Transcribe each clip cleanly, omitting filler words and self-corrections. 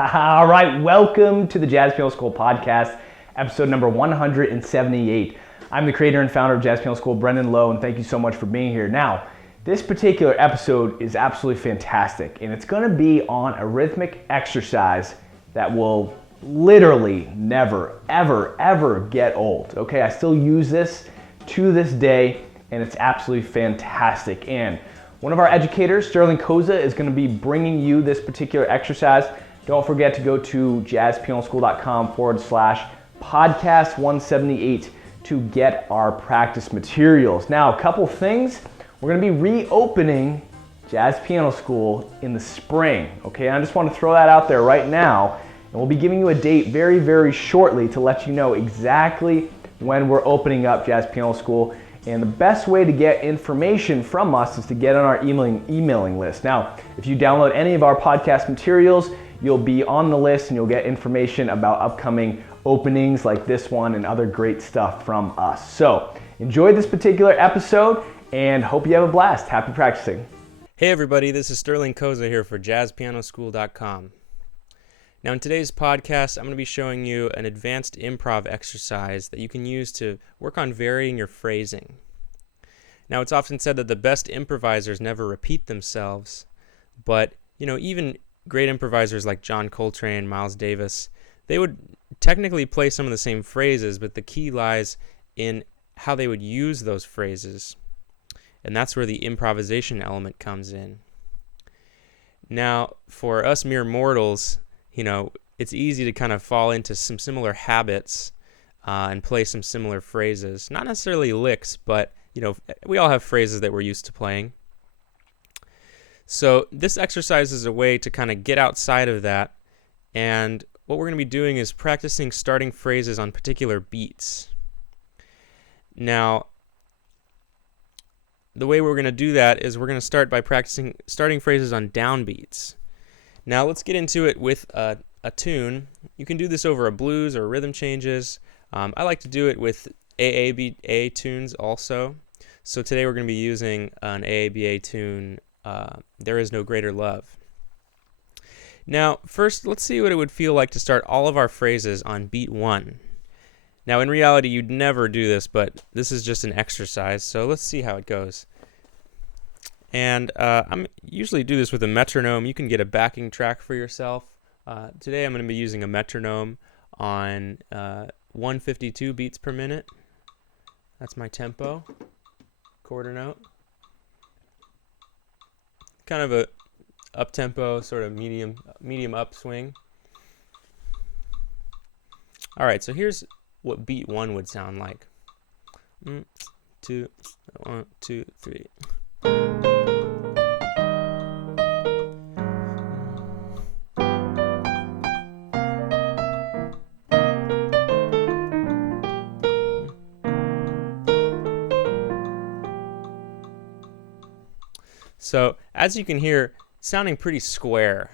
All right, welcome to the Jazz Piano School podcast, episode number 178. I'm the creator and founder of Jazz Piano School, Brendan Lowe, and thank you so much for being here. Now, this particular episode is absolutely fantastic, and it's going to be on a rhythmic exercise that will literally never, ever get old. Okay, I still use this to this day, and it's absolutely fantastic. And one of our educators, Sterling Koza, is going to be bringing you this particular exercise. Don't forget to go to jazzpianoschool.com/podcast 178 to get our practice materials. Now, a couple things. We're going to be reopening Jazz Piano School in the spring. Okay, I just want to throw that out there right now. And we'll be giving you a date very shortly to let you know exactly when we're opening up Jazz Piano School. And the best way to get information from us is to get on our emailing list. Now, if you download any of our podcast materials, you'll be on the list and you'll get information about upcoming openings like this one and other great stuff from us. So, enjoy this particular episode and hope you have a blast. Happy practicing. Hey everybody, this is Sterling Koza here for jazzpianoschool.com. Now in today's podcast, I'm going to be showing you an advanced improv exercise that you can use to work on varying your phrasing. Now it's often said that the best improvisers never repeat themselves, but even great improvisers like John Coltrane, Miles Davis, they would technically play some of the same phrases, but the key lies in how they would use those phrases. And that's where the improvisation element comes in. Now, for us mere mortals, it's easy to kind of fall into some similar habits and play some similar phrases. Not necessarily licks, but, we all have phrases that we're used to playing. So this exercise is a way to kind of get outside of that. And what we're going to be doing is practicing starting phrases on particular beats. Now, the way we're going to do that is we're going to start by practicing starting phrases on downbeats. Now let's get into it with a tune. You can do this over a blues or rhythm changes. I like to do it with AABA tunes also. So today we're going to be using an AABA tune, There Is No Greater Love. Now first, let's see what it would feel like to start all of our phrases on beat 1. Now in reality you'd never do this, but this is just an exercise, so let's see how it goes. And I usually do this with a metronome. You can get a backing track for yourself. Today I'm going to be using a metronome on 152 beats per minute. That's my tempo, quarter note. Kind of a up-tempo, sort of medium upswing. All right, so here's what beat 1 would sound like. 1, 2, 3. So as you can hear, sounding pretty square,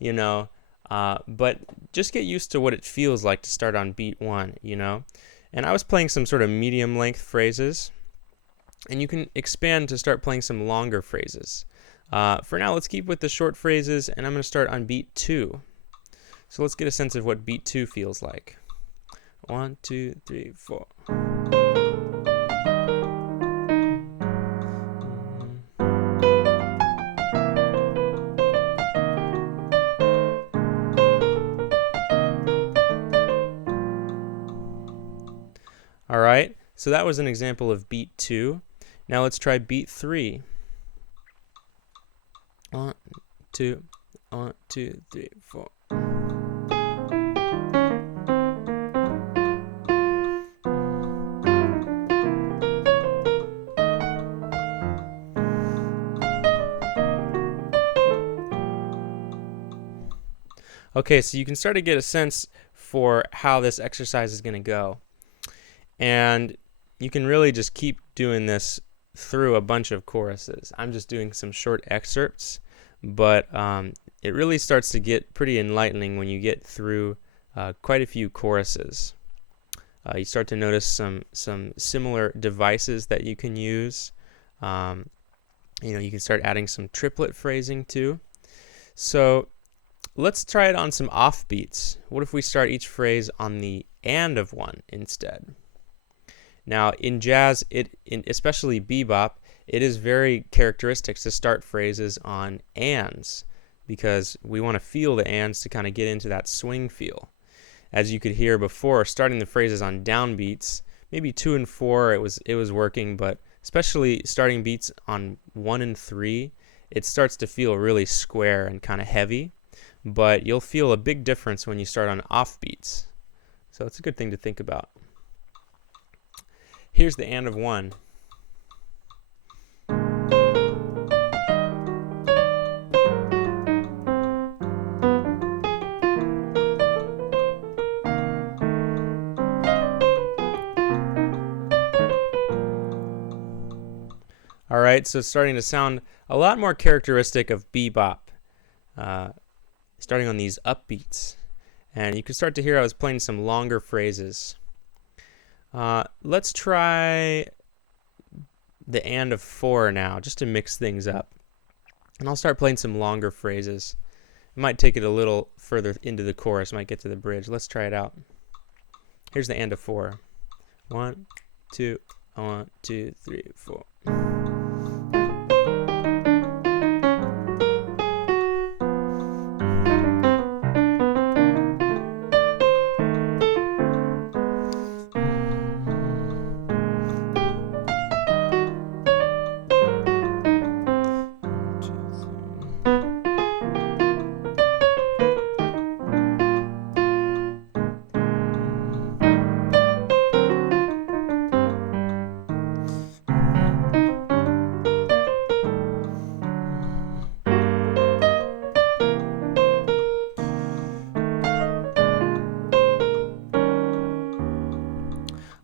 but just get used to what it feels like to start on beat 1, And I was playing some sort of medium length phrases, and you can expand to start playing some longer phrases. For now, let's keep with the short phrases, and I'm going to start on beat 2. So let's get a sense of what beat 2 feels like. 1, 2, 3, 4. All right, so that was an example of beat 2. Now let's try beat 3. 1, 2, 1, 2, 3, 4. Okay, so you can start to get a sense for how this exercise is going to go. And you can really just keep doing this through a bunch of choruses. I'm just doing some short excerpts, but it really starts to get pretty enlightening when you get through quite a few choruses. You start to notice some similar devices that you can use. You can start adding some triplet phrasing too. So let's try it on some offbeats. What if we start each phrase on the and of one instead? Now, in jazz, especially bebop, it is very characteristic to start phrases on ands because we want to feel the ands to kind of get into that swing feel. As you could hear before, starting the phrases on downbeats, maybe 2 and 4, it was working, but especially starting beats on 1 and 3, it starts to feel really square and kind of heavy, but you'll feel a big difference when you start on offbeats. So it's a good thing to think about. Here's the and of one. All right, so it's starting to sound a lot more characteristic of bebop, starting on these upbeats. And you can start to hear I was playing some longer phrases. Let's try the and of 4 now, just to mix things up. And I'll start playing some longer phrases. I might take it a little further into the chorus, might get to the bridge. Let's try it out. Here's the and of 4. 1, 2, 1, 2, 3, 4.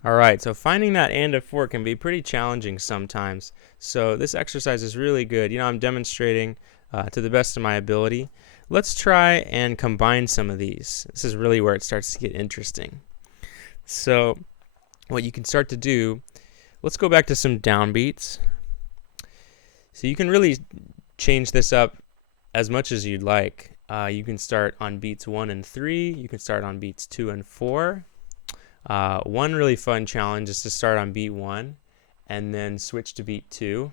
Alright, so finding that and of 4 can be pretty challenging sometimes. So this exercise is really good. I'm demonstrating to the best of my ability. Let's try and combine some of these. This is really where it starts to get interesting. So what you can start to do, let's go back to some downbeats. So you can really change this up as much as you'd like. You can start on beats 1 and 3. You can start on beats 2 and 4. One really fun challenge is to start on beat 1 and then switch to beat 2,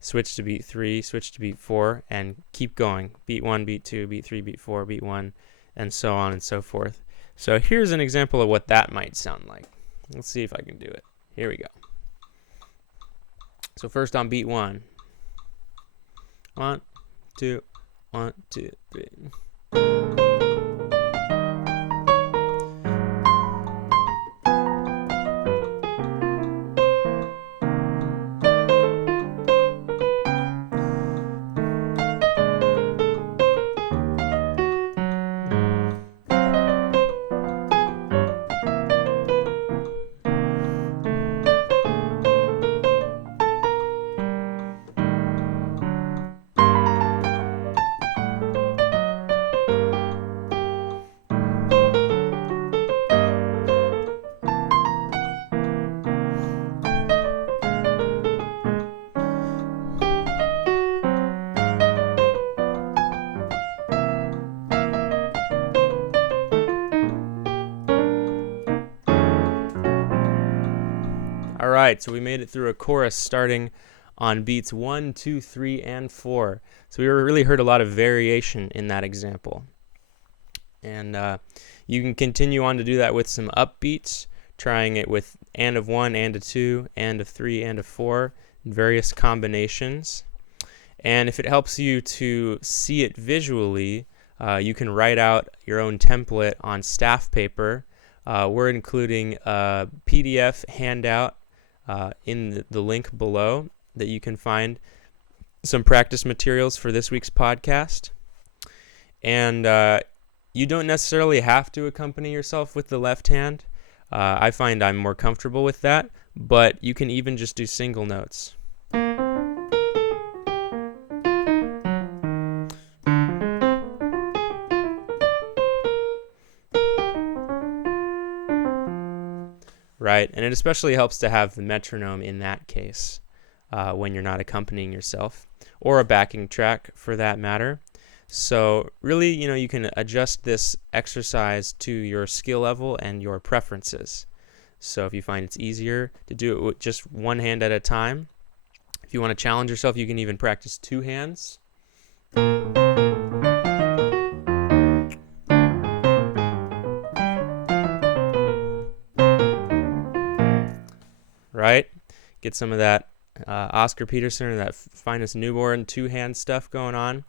switch to beat 3, switch to beat 4, and keep going. Beat 1, beat 2, beat 3, beat 4, beat 1, and so on and so forth. So here's an example of what that might sound like. Let's see if I can do it. Here we go. So first on beat 1. 1, 2, 1, 2, 3. Alright, so we made it through a chorus starting on beats 1, 2, 3, and 4. So we really heard a lot of variation in that example. And you can continue on to do that with some upbeats, trying it with and of 1, and of 2, and of 3, and of 4, in various combinations. And if it helps you to see it visually, you can write out your own template on staff paper. We're including a PDF handout in the link below that you can find some practice materials for this week's podcast. And you don't necessarily have to accompany yourself with the left hand. I find I'm more comfortable with that, but you can even just do single notes. Right, and it especially helps to have the metronome in that case when you're not accompanying yourself, or a backing track for that matter. So really, you can adjust this exercise to your skill level and your preferences. So if you find it's easier to do it with just one hand at a time, if you want to challenge yourself, you can even practice two hands. Right? Get some of that Oscar Peterson or that Finest Newborn two-hand stuff going on.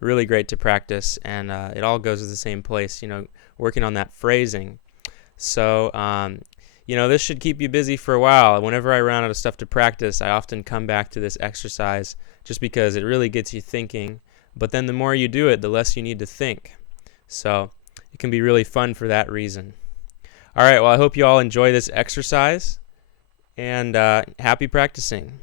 Really great to practice, and it all goes to the same place, working on that phrasing. So, this should keep you busy for a while. Whenever I run out of stuff to practice, I often come back to this exercise just because it really gets you thinking. But then the more you do it, the less you need to think. So it can be really fun for that reason. All right, well, I hope you all enjoy this exercise, and happy practicing.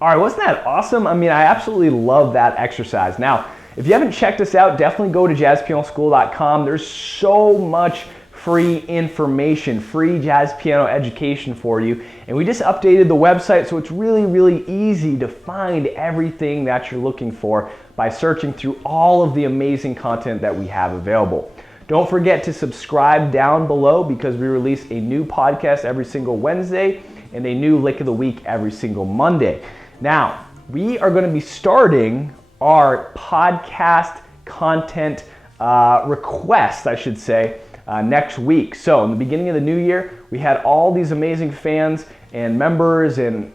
All right, wasn't that awesome? I absolutely love that exercise. Now, if you haven't checked us out, definitely go to jazzpianoschool.com. There's so much free information, free jazz piano education for you. And we just updated the website, so it's really, really easy to find everything that you're looking for by searching through all of the amazing content that we have available. Don't forget to subscribe down below because we release a new podcast every single Wednesday and a new Lick of the Week every single Monday. Now, we are going to be starting our podcast content request, I should say, next week. So in the beginning of the new year, we had all these amazing fans and members and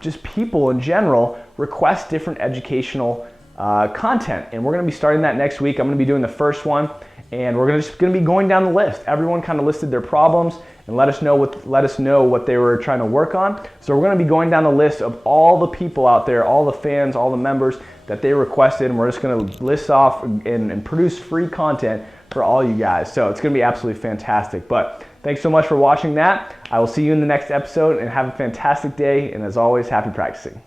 just people in general request different educational content. And we're going to be starting that next week. I'm going to be doing the first one, and we're just going to be going down the list. Everyone kind of listed their problems and let us know what they were trying to work on. So we're going to be going down the list of all the people out there, all the fans, all the members that they requested, and we're just going to list off and produce free content for all you guys. So it's going to be absolutely fantastic. But thanks so much for watching that. I will see you in the next episode, and have a fantastic day. And as always, happy practicing.